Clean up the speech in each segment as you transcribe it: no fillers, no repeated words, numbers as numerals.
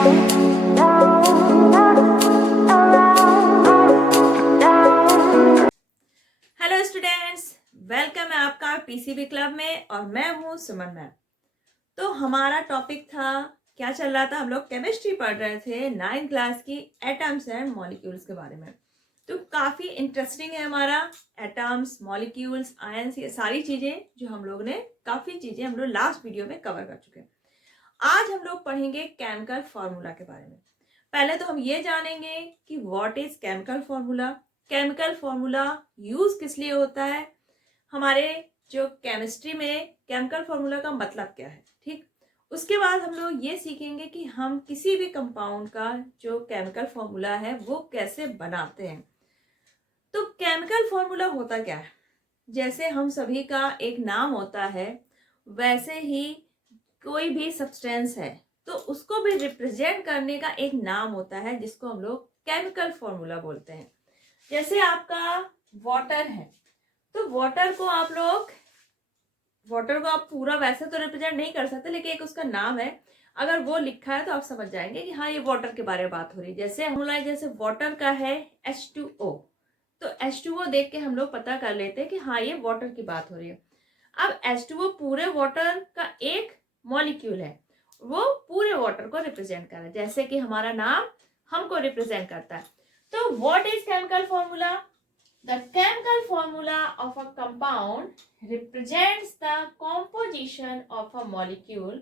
Hello students, welcome है आपका PCB club में और मैं हूँ सुमन मैम। तो हमारा टॉपिक था, क्या चल रहा था, हम लोग केमिस्ट्री पढ़ रहे थे 9th क्लास की एटम्स एंड मॉलिक्यूल्स के बारे में। तो काफ़ी इंटरेस्टिंग है हमारा एटम्स, मॉलिक्यूल्स, आयंस, ये सारी चीज़ें जो हम लोग ने काफ़ी चीज़ें हम लोग लास्ट वीडियो में कवर कर चुके हैं। आज हम लोग पढ़ेंगे केमिकल फार्मूला के बारे में। पहले तो हम ये जानेंगे कि what is chemical formula, chemical formula use किस लिए होता है, हमारे जो केमिस्ट्री में केमिकल फार्मूला का मतलब क्या है। ठीक, उसके बाद हम लोग ये सीखेंगे कि हम किसी भी कंपाउंड का जो केमिकल फार्मूला है वो कैसे बनाते हैं। तो केमिकल फार्मूला होता क्या है, जैसे हम सभी का एक नाम होता है वैसे ही कोई भी सब्सटेंस है तो उसको भी रिप्रेजेंट करने का एक नाम होता है जिसको हम लोग केमिकल फॉर्मूला बोलते हैं। जैसे आपका वाटर है, तो वाटर को आप पूरा वैसे तो रिप्रेजेंट नहीं कर सकते, लेकिन एक उसका नाम है, अगर वो लिखा है तो आप समझ जाएंगे कि हाँ ये वाटर के बारे में बात हो रही है। जैसे फॉर्मूला जैसे वाटर का है H2O, तो H2O देख के हम लोग पता कर लेते हैं कि हाँ ये वाटर की बात हो रही है। अब H2O पूरे वाटर का एक मॉलिक्यूल है, वो पूरे वाटर को रिप्रेजेंट कर रहा है, जैसे कि हमारा नाम हमको रिप्रेजेंट करता है। तो what is chemical formula? The chemical formula of a compound represents the composition of a molecule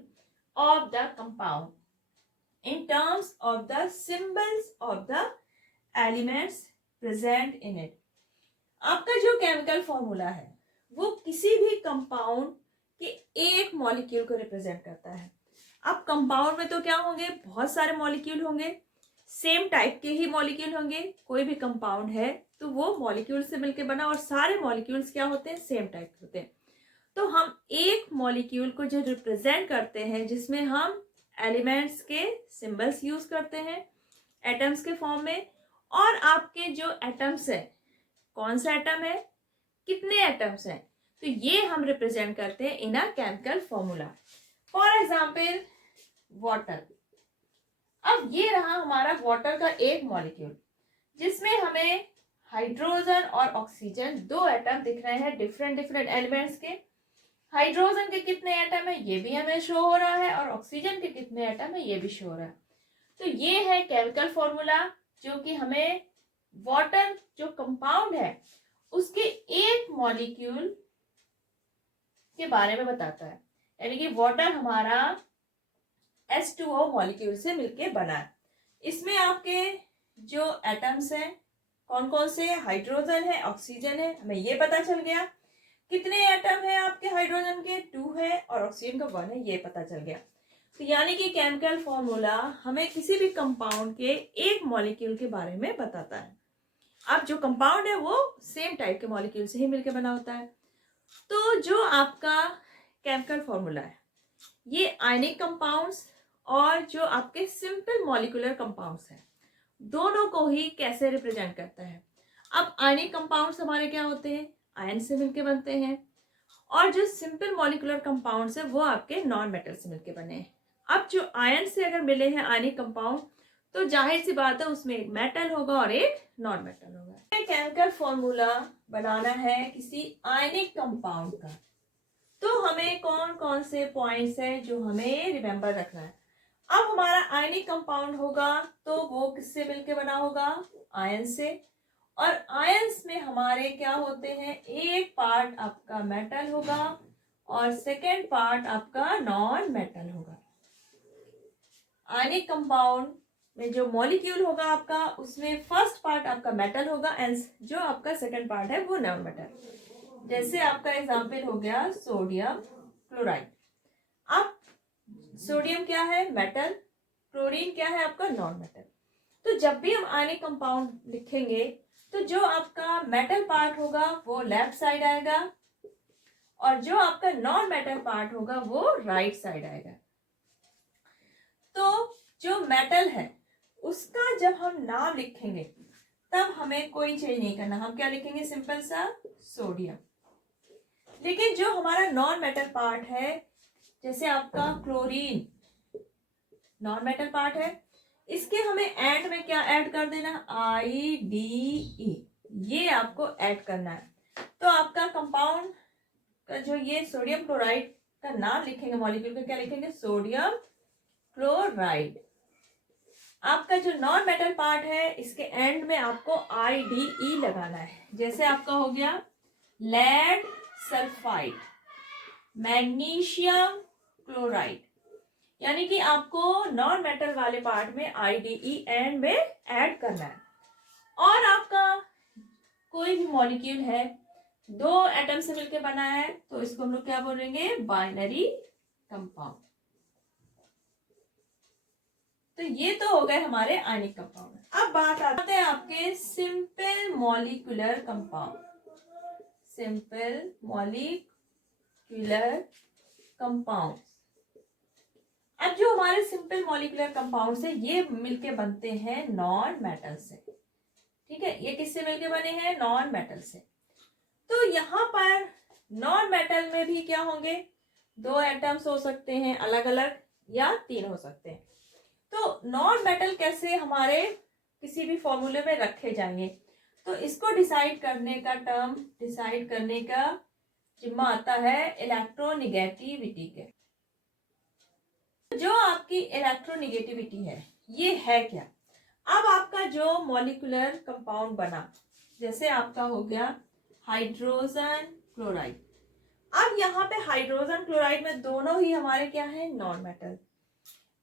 of the compound in terms of the symbols of the elements present in it. आपका जो chemical formula है वो किसी भी compound के एक molecule को represent करता है। अब कंपाउंड में तो क्या होंगे, बहुत सारे मॉलिक्यूल होंगे, सेम टाइप के ही मॉलिक्यूल होंगे। कोई भी कंपाउंड है तो वो मॉलिक्यूल से मिलकर बना और सारे मॉलिक्यूल्स क्या होते हैं, सेम टाइप के होते हैं। तो हम एक मॉलिक्यूल को जो रिप्रेजेंट करते हैं जिसमें हम एलिमेंट्स के सिंबल्स यूज करते हैं एटम्स के फॉर्म में, और आपके जो एटम्स है, कौन सा एटम है, कितने एटम्स हैं, तो ये हम रिप्रेजेंट करते हैं in a chemical formula. For example water. अब ये रहा हमारा वाटर का एक मॉलिक्यूल जिसमें हमें हाइड्रोजन और ऑक्सीजन दो एटम दिख रहे हैं, डिफरेंट डिफरेंट एलिमेंट्स के। हाइड्रोजन के कितने एटम है ये भी हमें शो हो रहा है, और ऑक्सीजन के कितने एटम है ये भी शो हो रहा है। तो ये है केमिकल फॉर्मूला जो कि हमें वाटर जो कंपाउंड है उसके एक मॉलिक्यूल के बारे में बताता है। यानी कि वाटर हमारा H2O मॉलिक्यूल से मिलके बना है। इसमें आपके जो एटम्स हैं कौन कौन से, हाइड्रोजन है, ऑक्सीजन है, हमें ये पता चल गया। कितने एटम है आपके हाइड्रोजन के, 2 है, और ऑक्सीजन का 1 है, ये पता चल गया। तो यानी कि केमिकल फॉर्मूला हमें किसी भी कंपाउंड के एक मॉलिक्यूल के बारे में बताता है। अब जो कंपाउंड है वो सेम टाइप के मॉलिक्यूल से ही मिलकर बना होता है। तो जो आपका केमिकल फॉर्मूला है ये आयनिक कंपाउंड्स और जो आपके सिंपल मॉलिक्यूलर कंपाउंड्स हैं दोनों को ही कैसे रिप्रेजेंट करता है। अब आयनिक कंपाउंड्स हमारे क्या होते हैं, आयन से मिलके बनते हैं, और जो सिंपल मॉलिक्यूलर कंपाउंड्स है वो आपके नॉन मेटल से मिलके बने हैं। अब जो आयन से अगर मिले हैं आयनिक कंपाउंड तो जाहिर सी बात है उसमें एक मेटल होगा और एक नॉन मेटल होगा। केमिकल फॉर्मूला बनाना है किसी आयनिक कंपाउंड का, तो हमें कौन कौन से पॉइंट्स हैं जो हमें रिमेंबर रखना है। अब हमारा आयनिक कंपाउंड होगा तो वो किससे मिलके बना होगा, आयन से, और आयंस में हमारे क्या होते हैं, एक पार्ट आपका मेटल होगा और सेकेंड पार्ट आपका नॉन मेटल होगा। आयनिक कंपाउंड में जो मॉलिक्यूल होगा आपका उसमें फर्स्ट पार्ट आपका मेटल होगा एंड जो आपका सेकेंड पार्ट है वो नॉन मेटल। जैसे आपका एग्जाम्पल हो गया सोडियम क्लोराइड। अब सोडियम क्या है, मेटल, क्लोरीन क्या है आपका नॉन मेटल। तो जब भी हम आयनिक कंपाउंड लिखेंगे तो जो आपका मेटल पार्ट होगा वो लेफ्ट साइड आएगा और जो आपका नॉन मेटल पार्ट होगा वो राइट साइड आएगा। तो जो मेटल है उसका जब हम नाम लिखेंगे तब हमें कोई चेंज नहीं करना, हम क्या लिखेंगे, सिंपल सा सोडियम। लेकिन जो हमारा नॉन मेटल पार्ट है, जैसे आपका क्लोरीन नॉन मेटल पार्ट है, इसके हमें एंड में क्या ऐड कर देना है, IDE, ये आपको ऐड करना है। तो आपका कंपाउंड का जो ये सोडियम क्लोराइड का नाम लिखेंगे, मॉलिक्यूल का क्या लिखेंगे, सोडियम क्लोराइड। आपका जो नॉन मेटल पार्ट है इसके एंड में आपको IDE लगाना है। जैसे आपका हो गया लेड सल्फाइड, मैग्नीशियम क्लोराइड, यानी कि आपको नॉन मेटल वाले पार्ट में IDE एंड में ऐड करना है। और आपका कोई भी मॉलिक्यूल है 2 एटम से मिलकर बना है तो इसको हम लोग क्या बोलेंगे, बाइनरी कंपाउंड। तो ये तो हो गए हमारे आयनिक कंपाउंड। अब बात आते हैं आपके simple molecular compound. Simple molecular compound, अब जो हमारे सिंपल मॉलिक्यूलर कंपाउंड है ये मिलके बनते हैं नॉन मेटल से। ठीक है, ये किससे मिलके बने हैं, नॉन मेटल से। तो यहाँ पर नॉन मेटल में भी क्या होंगे, 2 एटम्स हो सकते हैं अलग अलग या 3 हो सकते हैं। तो नॉन मेटल कैसे हमारे किसी भी फॉर्मूले में रखे जाएंगे, तो इसको डिसाइड करने का टर्म, डिसाइड करने का जिम्मा आता है इलेक्ट्रोनिगेटिविटी के। जो आपकी इलेक्ट्रोनिगेटिविटी है ये है क्या, अब आपका जो मॉलिक्यूलर कंपाउंड बना, जैसे आपका हो गया हाइड्रोजन क्लोराइड। अब यहाँ पे हाइड्रोजन क्लोराइड में दोनों ही हमारे क्या है, नॉन मेटल।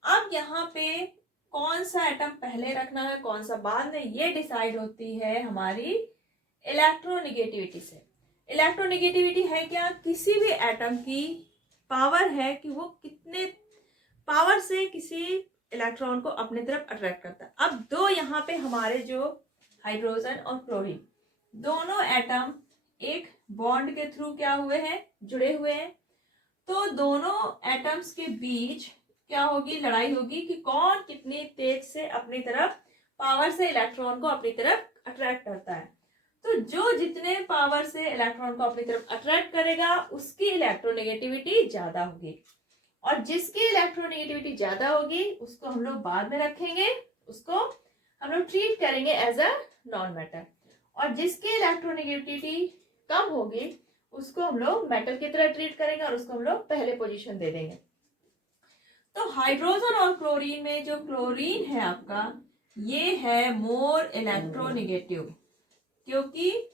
अब यहाँ पे कौन सा एटम पहले रखना है कौन सा बाद में, ये डिसाइड होती है हमारी इलेक्ट्रोनिगेटिविटी से। इलेक्ट्रोनिगेटिविटी है क्या, किसी भी एटम की पावर है कि वो कितने पावर से किसी इलेक्ट्रॉन को अपनी तरफ अट्रैक्ट करता है। अब 2 यहाँ पे हमारे जो हाइड्रोजन और क्लोरीन दोनों एटम एक बॉन्ड के थ्रू क्या हुए हैं, जुड़े हुए हैं। तो दोनों एटम्स के बीच क्या होगी, लड़ाई होगी कि कौन कितनी तेज से अपनी तरफ पावर से इलेक्ट्रॉन को अपनी तरफ अट्रैक्ट करता है। तो जो जितने पावर से इलेक्ट्रॉन को अपनी तरफ अट्रैक्ट करेगा उसकी इलेक्ट्रोनेगेटिविटी ज्यादा होगी, और जिसकी इलेक्ट्रोनेगेटिविटी ज्यादा होगी उसको हम लोग बाद में रखेंगे, उसको हम लोग ट्रीट करेंगे एज अ नॉन मेटल। और जिसकी इलेक्ट्रोनेगेटिविटी कम होगी उसको हम लोग मेटल की तरह ट्रीट करेंगे और उसको हम लोग पहले पोजीशन दे देंगे। तो हाइड्रोजन और क्लोरीन में जो क्लोरीन है आपका ये है मोर इलेक्ट्रोनेगेटिव, क्योंकि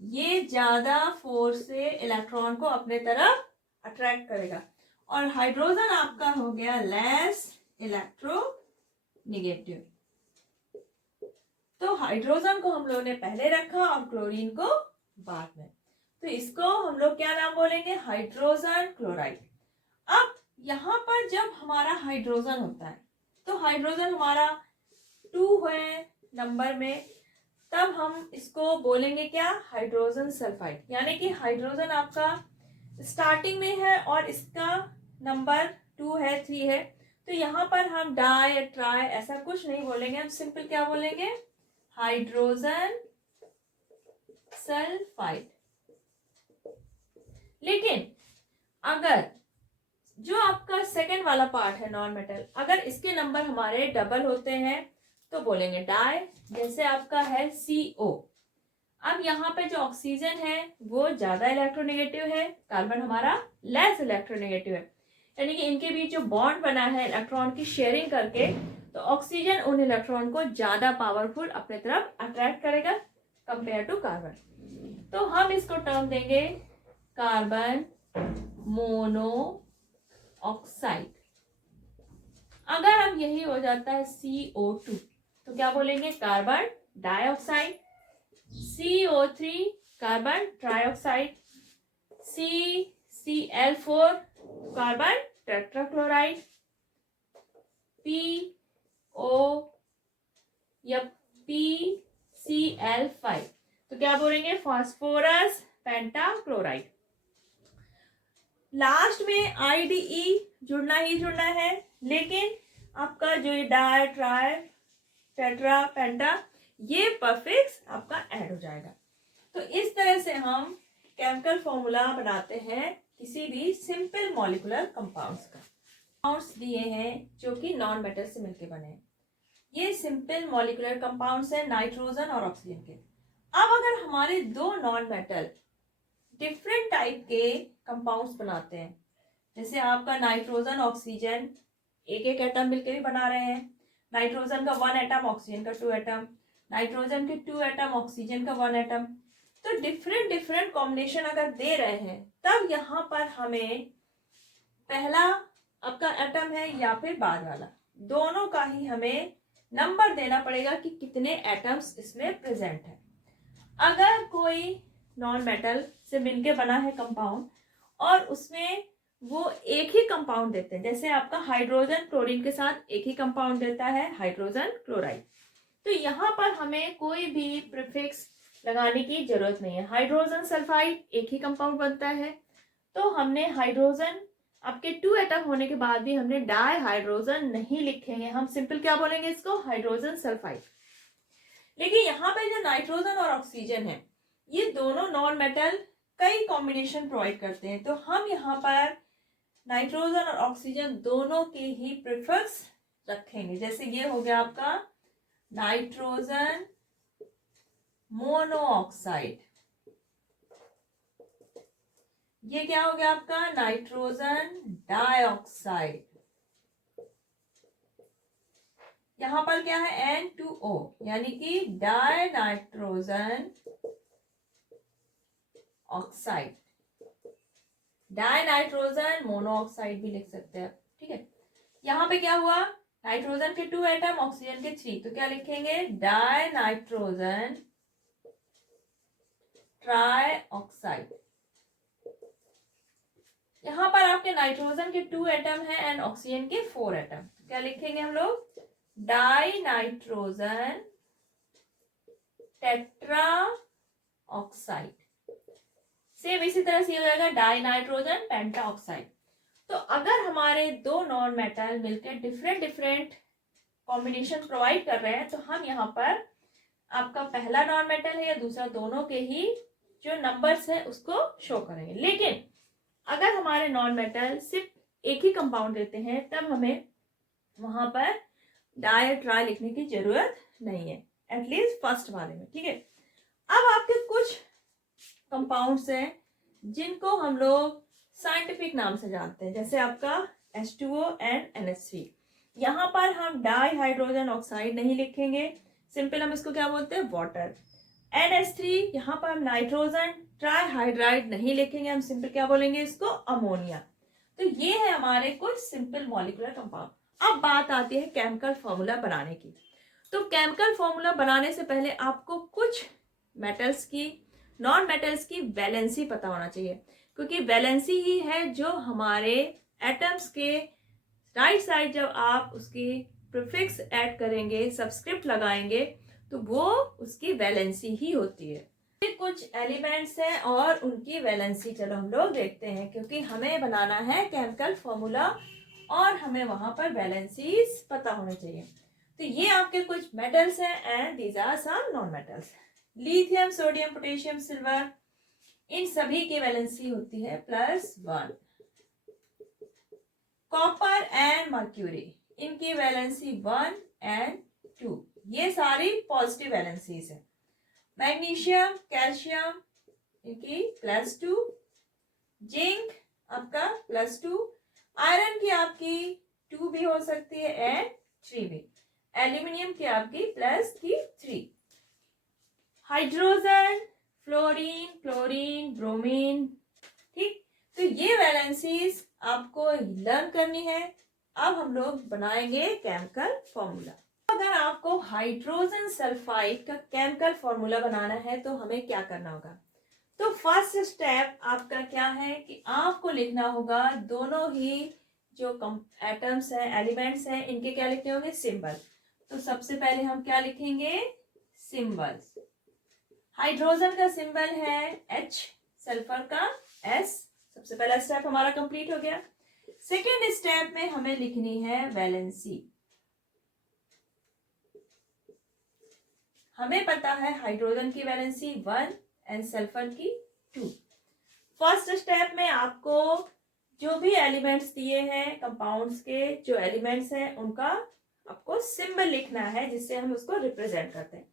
ये ज्यादा फोर्स से इलेक्ट्रॉन को अपने तरफ अट्रैक्ट करेगा, और हाइड्रोजन आपका हो गया लेस इलेक्ट्रोनेगेटिव। तो हाइड्रोजन को हम लोगों ने पहले रखा और क्लोरीन को बाद में, तो इसको हम लोग क्या नाम बोलेंगे, हाइड्रोजन क्लोराइड। अब यहाँ पर जब हमारा हाइड्रोजन होता है तो हाइड्रोजन हमारा 2 है नंबर में, तब हम इसको बोलेंगे क्या, हाइड्रोजन सल्फाइड। यानी कि हाइड्रोजन आपका स्टार्टिंग में है और इसका नंबर 2 है, 3 है, तो यहाँ पर हम डाई या ट्राई ऐसा कुछ नहीं बोलेंगे, हम सिंपल क्या बोलेंगे, हाइड्रोजन सल्फाइड। लेकिन अगर जो आपका सेकंड वाला पार्ट है नॉन मेटल, अगर इसके नंबर हमारे डबल होते हैं तो बोलेंगे डाई। जैसे आपका है CO, अब यहाँ पे जो ऑक्सीजन है वो ज्यादा इलेक्ट्रोनेगेटिव है, कार्बन हमारा लेस इलेक्ट्रोनेगेटिव है, यानी कि इनके बीच जो बॉन्ड बना है इलेक्ट्रॉन की शेयरिंग करके, तो ऑक्सीजन उन इलेक्ट्रॉन को ज्यादा पावरफुल अपने तरफ अट्रैक्ट करेगा कंपेयर टू कार्बन। तो हम इसको टर्म देंगे कार्बन मोनो ऑक्साइड। अगर अब यही हो जाता है CO2 तो क्या बोलेंगे, carbon dioxide. CO3 carbon trioxide. CCl4 carbon tetrachloride. PO या PCl5 तो क्या बोलेंगे, फास्फोरस पेंटाक्लोराइड। लास्ट में IDE जुड़ना ही जुड़ना है, लेकिन आपका जो ये डाई ट्राई टेट्रा पेंटा ये परफिक्स आपका ऐड हो जाएगा। तो इस तरह से हम केमिकल फॉर्मूला बनाते हैं किसी भी सिंपल मॉलिक्यूलर कंपाउंड्स का। कंपाउंड्स दिए हैं जो कि नॉन मेटल से मिलकर बने हैं। ये सिंपल मॉलिक्यूलर कंपाउंड्स हैं नाइट्रोजन और ऑक्सीजन के। अब अगर हमारे दो नॉन मेटल डिफरेंट टाइप के कंपाउंड्स बनाते हैं, जैसे आपका नाइट्रोजन ऑक्सीजन एक एक एटम मिलकर भी बना रहे हैं, नाइट्रोजन का 1 एटम, ऑक्सीजन का 2 एटम, नाइट्रोजन के 2 एटम, ऑक्सीजन का 1 एटम, तो डिफरेंट डिफरेंट कॉम्बिनेशन अगर दे रहे हैं, तब यहाँ पर हमें पहला आपका एटम है या फिर बाद वाला, दोनों का ही हमें नंबर देना पड़ेगा कि कितने एटम्स इसमें प्रेजेंट है। अगर कोई नॉन मेटल से मिलके बना है कंपाउंड और उसमें वो एक ही कंपाउंड देते हैं, जैसे आपका हाइड्रोजन क्लोरीन के साथ एक ही कंपाउंड देता है हाइड्रोजन क्लोराइड, तो यहाँ पर हमें कोई भी प्रीफिक्स लगाने की जरूरत नहीं है। हाइड्रोजन सल्फाइड एक ही कंपाउंड बनता है, तो हमने हाइड्रोजन आपके 2 एटम होने के बाद भी हमने डाई हाइड्रोजन नहीं लिखेंगे, हम सिंपल क्या बोलेंगे इसको, हाइड्रोजन सल्फाइड। लेकिन यहाँ पे जो नाइट्रोजन और ऑक्सीजन है, ये दोनों नॉन मेटल कई कॉम्बिनेशन प्रोवाइड करते हैं, तो हम यहाँ पर नाइट्रोजन और ऑक्सीजन दोनों के ही प्रीफिक्स रखेंगे। जैसे ये हो गया आपका नाइट्रोजन मोनोऑक्साइड, ये क्या हो गया आपका नाइट्रोजन डाइऑक्साइड, यहां पर क्या है N2O यानी कि die nitrogen oxide, die nitrogen monoxide भी लिख सकते हैं, ठीक है। यहाँ पे क्या हुआ, नाइट्रोजन के 2 एटम, ऑक्सीजन के 3, तो क्या लिखेंगे डाई नाइट्रोजन ट्राई ऑक्साइड। यहाँ पर आपके नाइट्रोजन के 2 एटम है एंड ऑक्सीजन के 4 एटम, तो क्या लिखेंगे हम लोग die nitrogen tetra oxide. Same इसी तरह से हो जाएगा डाई नाइट्रोजन पेंटा ऑक्साइड। तो अगर हमारे दो नॉन मेटल मिलकर डिफरेंट डिफरेंट कॉम्बिनेशन प्रोवाइड कर रहे हैं, तो हम यहाँ पर आपका पहला नॉन मेटल है या दूसरा, दोनों के ही जो नंबर्स है उसको शो करेंगे। लेकिन अगर हमारे नॉन मेटल सिर्फ एक ही कंपाउंड देते हैं, तब हमें वहां पर डाई या ट्राई लिखने की जरूरत नहीं है, एटलीस्ट फर्स्ट वाले में, ठीक है। अब आपके कुछ कंपाउंड्स हैं जिनको हम लोग साइंटिफिक नाम से जानते हैं, जैसे आपका H2O एंड NH3। यहाँ पर हम डाई हाइड्रोजन ऑक्साइड नहीं लिखेंगे, सिंपल हम इसको क्या बोलते हैं वाटर। NH3 यहाँ पर हम नाइट्रोजन ट्राईहाइड्राइड नहीं लिखेंगे, हम सिंपल क्या बोलेंगे इसको अमोनिया। तो ये है हमारे कुछ सिंपल मॉलिक्यूलर कंपाउंड। अब बात आती है केमिकल फॉर्मूला बनाने की। तो केमिकल फॉर्मूला बनाने से पहले आपको कुछ मेटल्स की, नॉन मेटल्स की वैलेंसी पता होना चाहिए, क्योंकि वैलेंसी ही है जो हमारे एटम्स के राइट साइड जब आप उसकी प्रीफिक्स ऐड करेंगे, सबस्क्रिप्ट लगाएंगे, तो वो उसकी वैलेंसी ही होती है। कुछ एलिमेंट्स हैं और उनकी वैलेंसी चलो हम लोग देखते हैं, क्योंकि हमें बनाना है केमिकल फॉर्मूला और हमें वहां पर वैलेंसीज पता होने चाहिए। तो ये आपके कुछ मेटल्स हैं and these are some non metals. Lithium, sodium, potassium, silver, इन सभी की वैलेंसी होती है +1। कॉपर एंड मर्क्यूरी, इनकी वैलेंसी 1 एंड 2, ये सारी पॉजिटिव वैलेंसीज है। मैग्नीशियम, कैल्शियम, इनकी +2, जिंक आपका +2, आयरन की आपकी 2 भी हो सकती है एंड 3 भी, एल्यूमिनियम की आपकी +3, हाइड्रोजन, फ्लोरीन, क्लोरीन, ब्रोमीन, ठीक। तो ये वैलेंसीज आपको लर्न करनी है। अब हम लोग बनाएंगे केमिकल फॉर्मूला। अगर आपको हाइड्रोजन सल्फाइड का केमिकल फॉर्मूला बनाना है तो हमें क्या करना होगा, तो फर्स्ट स्टेप आपका क्या है कि आपको लिखना होगा दोनों ही जो एटम्स हैं, एलिमेंट्स हैं, इनके क्या लिखने होंगे सिंबल। तो सबसे पहले हम क्या लिखेंगे सिंबल्स। हाइड्रोजन का सिंबल है H, सल्फर का S। सबसे पहला स्टेप हमारा कंप्लीट हो गया। सेकेंड स्टेप में हमें लिखनी है वैलेंसी। हमें पता है हाइड्रोजन की वैलेंसी 1 एंड सल्फर की 2। फर्स्ट स्टेप में आपको जो भी एलिमेंट्स दिए हैं, कंपाउंड्स के जो एलिमेंट्स हैं, उनका आपको सिंबल लिखना है जिससे हम उसको रिप्रेजेंट करते हैं।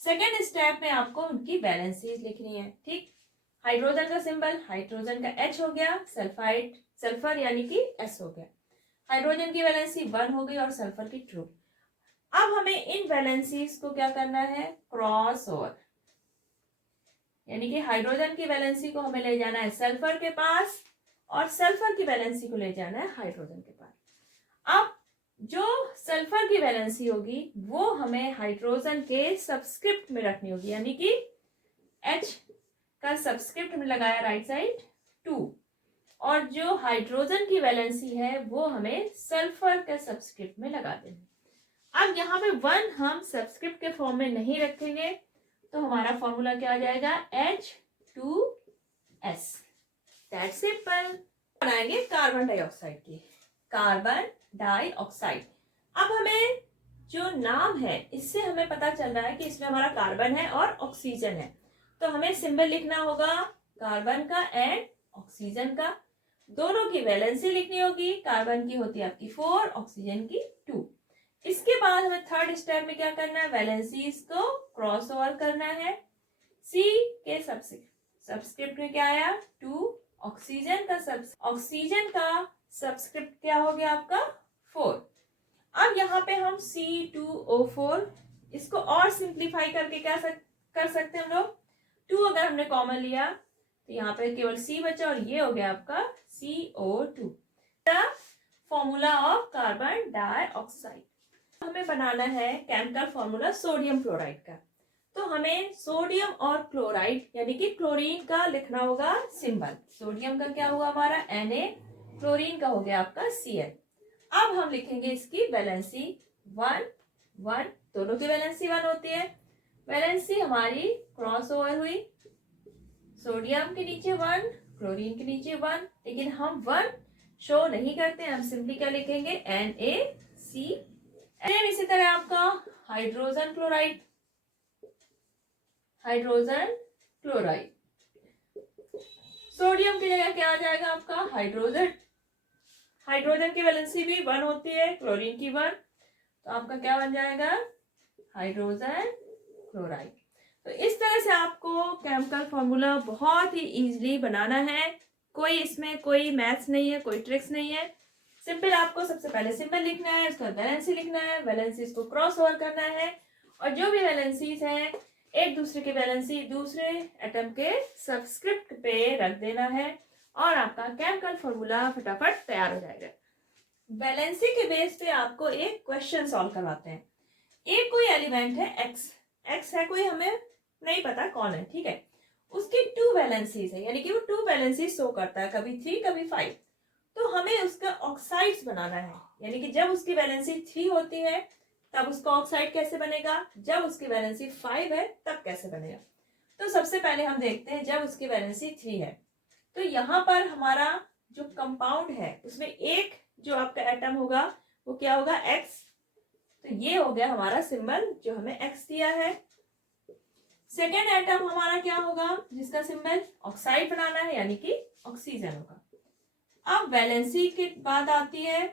सेकेंड स्टेप में आपको उनकी वैलेंसीज लिखनी है। ठीक, हाइड्रोजन का सिंबल, हाइड्रोजन का H हो गया, सल्फाइड सल्फर यानी कि S हो गया। हाइड्रोजन की वैलेंसी 1 हो गई और सल्फर की 2। अब हमें इन वैलेंसीज को क्या करना है, क्रॉस ओवर, यानी कि हाइड्रोजन की वैलेंसी को हमें ले जाना है सल्फर के पास और सल्फर की वैलेंसी को ले जाना है हाइड्रोजन के पास। अब जो सल्फर की वैलेंसी होगी वो हमें हाइड्रोजन के सबस्क्रिप्ट में रखनी होगी, यानी कि H का सबस्क्रिप्ट में लगाया राइट साइड 2, और जो हाइड्रोजन की वैलेंसी है वो हमें सल्फर के सबस्क्रिप्ट में लगा देना। अब यहाँ पे 1 हम सबस्क्रिप्ट के फॉर्म में नहीं रखेंगे तो हमारा फॉर्मूला क्या आ जाएगा, H2S। That simple. बनाएंगे कार्बन डाइऑक्साइड की, कार्बन डाइऑक्साइड। अब हमें जो नाम है इससे हमें पता चल रहा है कि इसमें हमारा कार्बन है और ऑक्सीजन है, तो हमें सिंबल लिखना होगा कार्बन का एंड ऑक्सीजन का। दोनों की वैलेंसी लिखनी होगी, कार्बन की होती है आपकी 4, ऑक्सीजन की 2। इसके बाद हमें थर्ड स्टेप में क्या करना है, वैलेंसीज को क्रॉस ओवर करना है। सी के सबस्क्रिप्ट में क्या आया 2, ऑक्सीजन का सबस्क्रिप्ट क्या हो गया आपका 4। अब यहाँ पे हम C2O4 इसको और सिंप्लीफाई करके क्या कर सकते हैं हम लोग, 2 अगर हमने कॉमन लिया तो यहाँ पे केवल C बचा और ये हो गया आपका CO2, formula of carbon dioxide. हमें बनाना है केमिकल फॉर्मूला सोडियम क्लोराइड का, तो हमें सोडियम और क्लोराइड यानी कि क्लोरीन का लिखना होगा सिंबल। सोडियम का क्या हुआ हमारा Na, क्लोरीन का हो गया आपका Cl। अब हम लिखेंगे इसकी वैलेंसी 1 1, दोनों की वैलेंसी 1 होती है। वैलेंसी हमारी क्रॉस ओवर हुई, सोडियम के नीचे 1, क्लोरीन के नीचे 1, लेकिन हम 1 शो नहीं करते, हम सिंपली क्या लिखेंगे NaC। इसी तरह आपका हाइड्रोजन क्लोराइड, सोडियम की जगह क्या आ जाएगा आपका हाइड्रोजन। हाइड्रोजन की वैलेंसी भी 1 होती है, क्लोरीन की 1, तो आपका क्या बन जाएगा हाइड्रोजन क्लोराइड। तो इस तरह से आपको केमिकल फॉर्मूला बहुत ही इजीली बनाना है, कोई इसमें कोई मैथ्स नहीं है, कोई ट्रिक्स नहीं है। सिंपल आपको सबसे पहले सिंबल लिखना है, उसका वैलेंसी लिखना है, वैलेंसीज को क्रॉस ओवर करना है, और जो भी वैलेंसीज हैं एक दूसरे की वैलेंसी दूसरे एटम के सबस्क्रिप्ट पे रख देना है और आपका केमिकल फॉर्मूला फटाफट तैयार हो जाएगा। वैलेंसी के बेस पे आपको एक क्वेश्चन सॉल्व करवाते हैं। एक कोई एलिमेंट है एक्स है, कोई हमें नहीं पता कौन है, ठीक है, उसकी 2 वैलेंसीज है, यानी कि वो 2 वैलेंसीज शो करता है, कभी 3 कभी 5। तो हमें उसका ऑक्साइड्स बनाना है, यानी कि जब उसकी वैलेंसी 3 होती है तब उसका ऑक्साइड कैसे बनेगा, जब उसकी वैलेंसी 5 है तब कैसे बनेगा। तो सबसे पहले हम देखते हैं जब उसकी वैलेंसी 3 है, तो यहाँ पर हमारा जो कंपाउंड है उसमें एक जो आपका एटम होगा वो क्या होगा X, तो ये हो गया हमारा सिंबल जो हमें X दिया है। सेकेंड एटम हमारा क्या होगा जिसका सिंबल ऑक्साइड बनाना है, यानी कि ऑक्सीजन होगा। अब वैलेंसी के बाद आती है,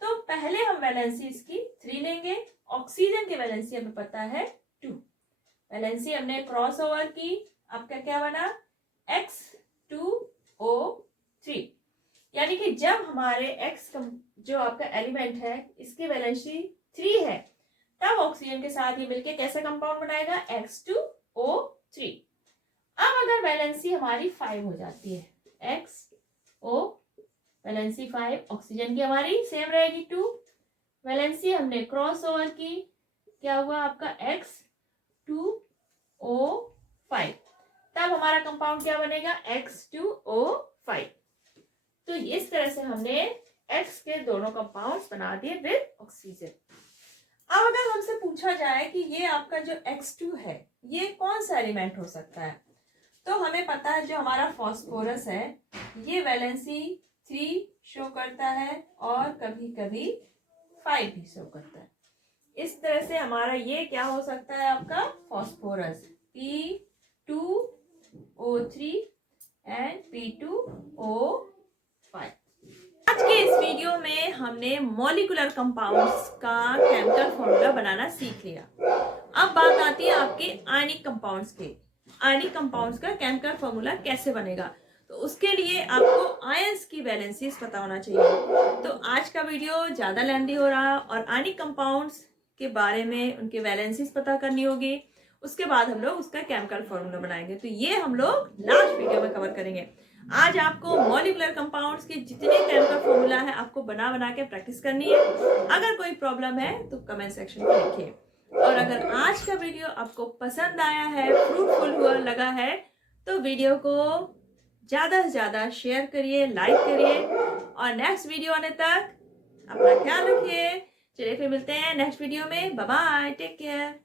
तो पहले हम वैलेंसी इसकी 3 लेंगे, ऑक्सीजन की वैलेंसी हमें पता है 2, वैलेंसी हमने क्रॉस ओवर की, आपका क्या बना X2O3, यानी कि जब हमारे X जो आपका एलिमेंट है इसकी वैलेंसी 3 है तब ऑक्सीजन के साथ ये मिलके कैसा कंपाउंड बनाएगा X2O3। अब अगर वैलेंसी हमारी 5 हो जाती है, XO वैलेंसी 5, ऑक्सीजन की हमारी सेम रहेगी 2, वैलेंसी हमने क्रॉस ओवर की, क्या हुआ आपका X2O5, तब हमारा कंपाउंड क्या बनेगा X2O5। तो इस तरह से हमने X के दोनों कंपाउंड्स बना दिए विद ऑक्सीजन। अब अगर हमसे पूछा जाए कि ये आपका जो X2 है ये कौन सा एलिमेंट हो सकता है, तो हमें पता है जो हमारा फास्फोरस है ये वैलेंसी 3 शो करता है और कभी कभी 5 भी शो करता है। इस तरह से हमारा ये क्या हो सकता है आपका फास्फोरस P2O3 एंड P2O5। आज के इस वीडियो में हमने मॉलिक्यूलर कंपाउंड्स का केमिकल फॉर्मूला बनाना सीख लिया। अब बात आती है आपके आयनिक कंपाउंड्स की। आयनिक कंपाउंड्स का केमिकल फॉर्मूला कैसे बनेगा, तो उसके लिए आपको आयंस की वैलेंसीज पता होना चाहिए। तो आज का वीडियो ज़्यादा लेंदी हो रहा और आयनिक कंपाउंड्स के बारे में उनके वैलेंसीज पता करनी होगी। उसके बाद हम लोग उसका केमिकल फॉर्मूला बनाएंगे, तो ये हम लोग लास्ट वीडियो में कवर करेंगे। आज आपको मॉलिक्यूलर कंपाउंड्स के जितने केमिकल फॉर्मूला है आपको बना बना के प्रैक्टिस करनी है। अगर कोई प्रॉब्लम है तो कमेंट सेक्शन में लिखिए। और अगर आज का वीडियो आपको पसंद आया है, फ्रूटफुल हुआ लगा है, तो वीडियो को ज़्यादा से ज़्यादा शेयर करिए, लाइक करिए। और नेक्स्ट वीडियो आने तक अपना ख्याल रखिए। चलिए फिर मिलते हैं नेक्स्ट वीडियो में। Bye bye, take care.